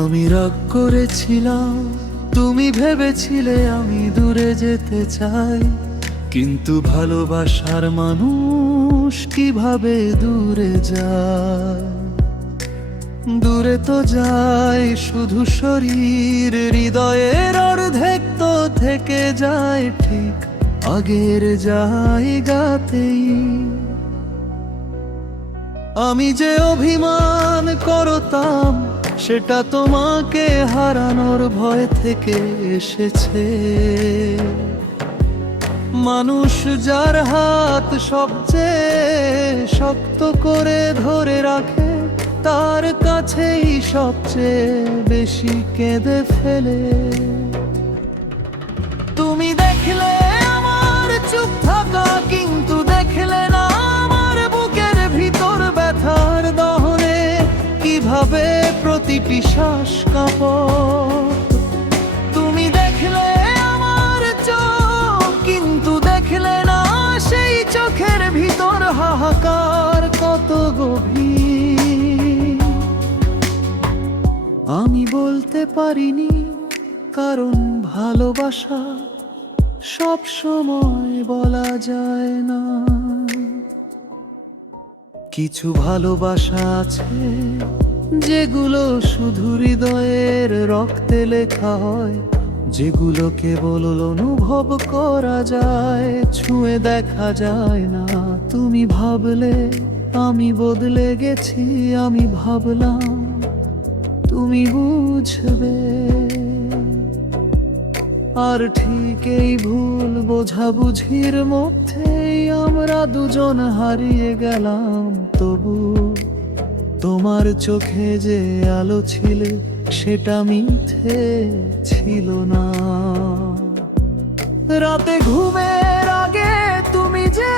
আমি রাগ করেছিলাম, তুমি ভেবেছিলে আমি দূরে যেতে চাই, কিন্তু ভালোবাসার মানুষ কিভাবে দূরে যায়? দূরে তো যায় শুধু শরীর, হৃদয়ের অর্ধেক তো থেকে যায় ঠিক আগের জায়গাতেই। আমি যে অভিমান করতাম, সেটা তোমাকে হারানোর ভয় থেকে এসেছে। মানুষ যার হাত সবচেয়ে শক্ত করে ধরে রাখে, তার কাছেই সবচেয়ে বেশি কেঁদে ফেলে। তুমি দেখলে আমার চুপ থাকা, কিন্তু দেখলে না আমার বুকের ভিতর ব্যথার দহনে কিভাবে প্রতিটি শ্বাস কাঁপে। তুমি দেখলে আমার চোখ, কিন্তু দেখলে না সেই চোখের ভিতর হাহাকার কত গভীর। আমি বলতে পারিনি, কারণ ভালোবাসা সব সময় বলা যায় না। কিছু ভালোবাসা আছে যেগুলো শুধু হৃদয়ের রক্তে লেখা হয়, যেগুলো কেবল অনুভব করা যায়, ছুঁয়ে দেখা যায় না। তুমি ভাবলে আমি বদলে গেছি, আমি ভাবলাম তুমি বুঝবে। আর ঠিক এই ভুল বোঝাবুঝির মধ্যেই আমরা দুজন হারিয়ে গেলাম। তবু তোমার চোখে যে আলো ছিল, সেটা মিথ্যে ছিল না। রাতে ঘুমের আগে তুমি যে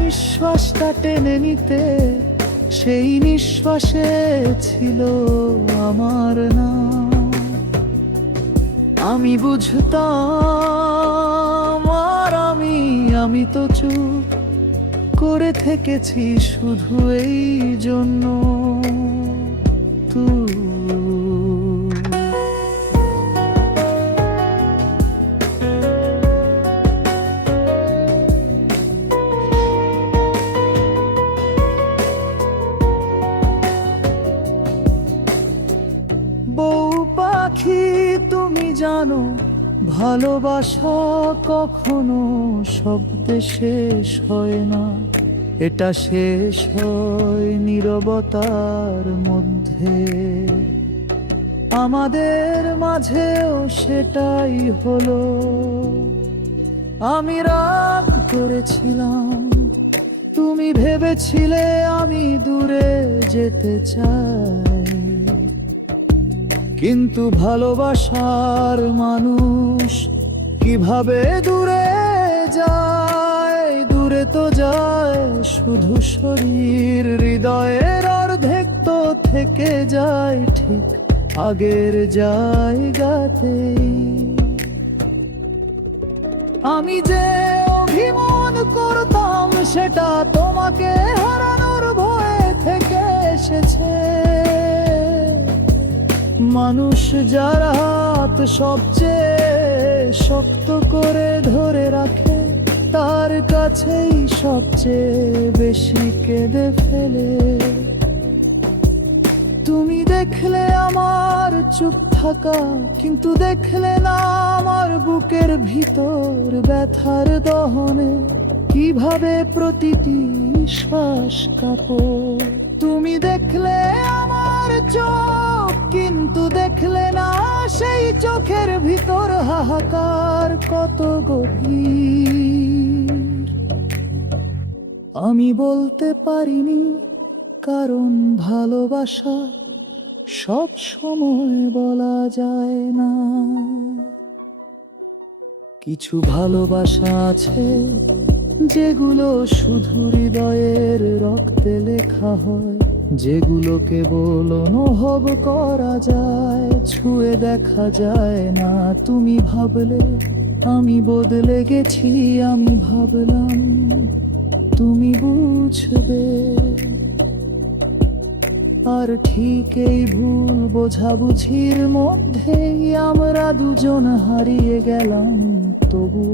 নিঃশ্বাসটা টেনে নিতে, সেই নিঃশ্বাসে ছিল আমার নাম। আমি বুঝতাম, আর আমি তো চুপ করে থেকেছি শুধু এই জন্য। বউ পাখি, তুমি জানো ভালোবাসা কখনো শব্দে শেষ হয় না, এটা শেষ হয় নীরবতার মধ্যে। আমাদের মাঝেও সেটাই হলো। আমি রাগ করেছিলাম, তুমি ভেবেছিলে আমি দূরে যেতে চাই, কিন্তু ভালোবাসার মানুষ কিভাবে দূরে যায়? দূরে তো যায় শুধু শরীর, হৃদয়ের অর্ধেক তো থেকে যায় ঠিক আগের জায়গাতেই। আমি যে অভিমান করতাম, সেটা তোমাকে হারানোর ভয় থেকে এসেছে। মানুষ যার হাত সবচেয়ে শক্ত করে ধরে রাখে, তার কাছেই সবচেয়ে বেশি কেঁদে ফেলে। তুমি দেখলে আমার চুপ থাকা, কিন্তু দেখলে না আমার বুকের ভিতর ব্যথার দহনে কিভাবে প্রতিটি শ্বাস কাঁপে। তুমি দেখলে আমার চোখ, কিন্তু দেখলে না সেই চোখের ভিতর হাহাকার কত গভীর। আমি বলতে পারিনি, কারণ ভালোবাসা সব সময় বলা যায় না। কিছু ভালোবাসা আছে যেগুলো শুধু হৃদয়ের রক্তে লেখা হয়, যেগুলো কেবল অনুভব করা যায়, ছুঁয়ে দেখা যায় না। তুমি ভাবলে আমি বদলে গেছি, আমি ভাবলাম তুমি বুঝবে। আর ঠিক এই ভুল বোঝাবুঝির মধ্যেই আমরা দুজন হারিয়ে গেলাম। তবু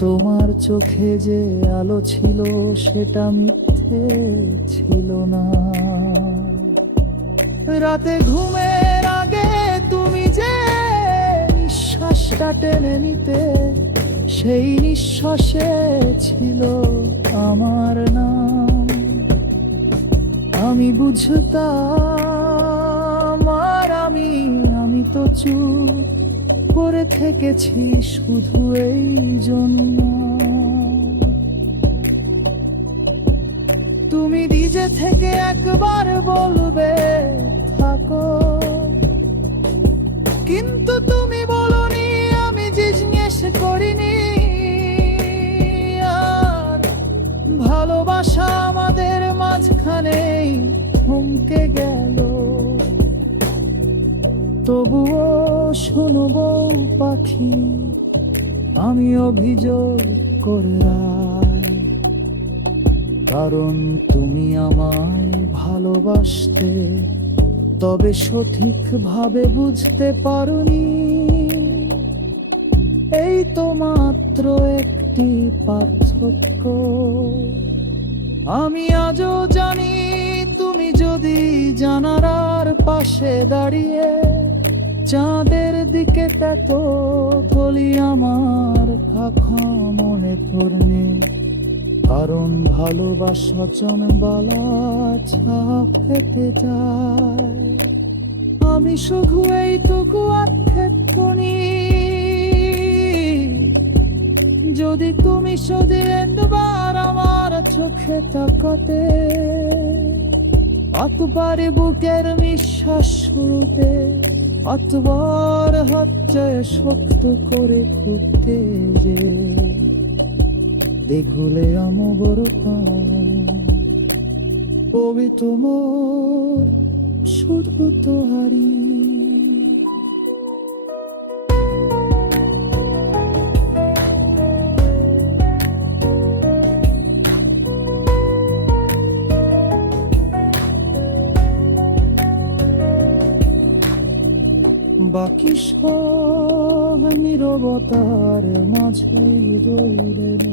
তোমার চোখে যে আলো ছিল সেটা মিথ্যে ছিল না। রাতে ঘুমের আগে তুমি যে নিঃশ্বাসটা টেনে নিতে, সেই নিঃশ্বাসে ছিল আমার নাম। আমি বুঝতাম আর আমি তো চুপ করে থেকেছি শুধু এই জন্য। তুমি নিজে থেকে একবার বলবে থাকো, কিন্তু তুমি বলনি, আমি জিজ্ঞেস করিনি। আর ভালোবাসা আমাদের মাঝখানেই থমকে গেল। তবুও শুনবো পাখি, আমি অভিযোগ করে রাই, কারণ তুমি আমায় ভালোবাসতে, তবে সঠিকভাবে বুঝতে পারোনি। এই তো মাত্র একটি পার্থক্য। আমি আজও জানি, তুমি যদি জানালার পাশে দাঁড়িয়ে চাঁদের দিকে তাকো, বলি আমার থাকা মনে পড়বে। কারণ ভালোবাসা চমবালা ছাপ পেতে যায়। আমি শুধু এইটুকু আক্ষেপ করি, যদি তুমি শুধু একবার আমার চোখে তাকাতে, অতবারে বুকের নিঃশ্বাস শুরুতে, অতবার হচ্ছে শক্ত করে খুঁজতে যে দেখলে আমার কবি তোমার শুধু তো হারি। বাকি সব নীরবতার মাঝে রইলেন।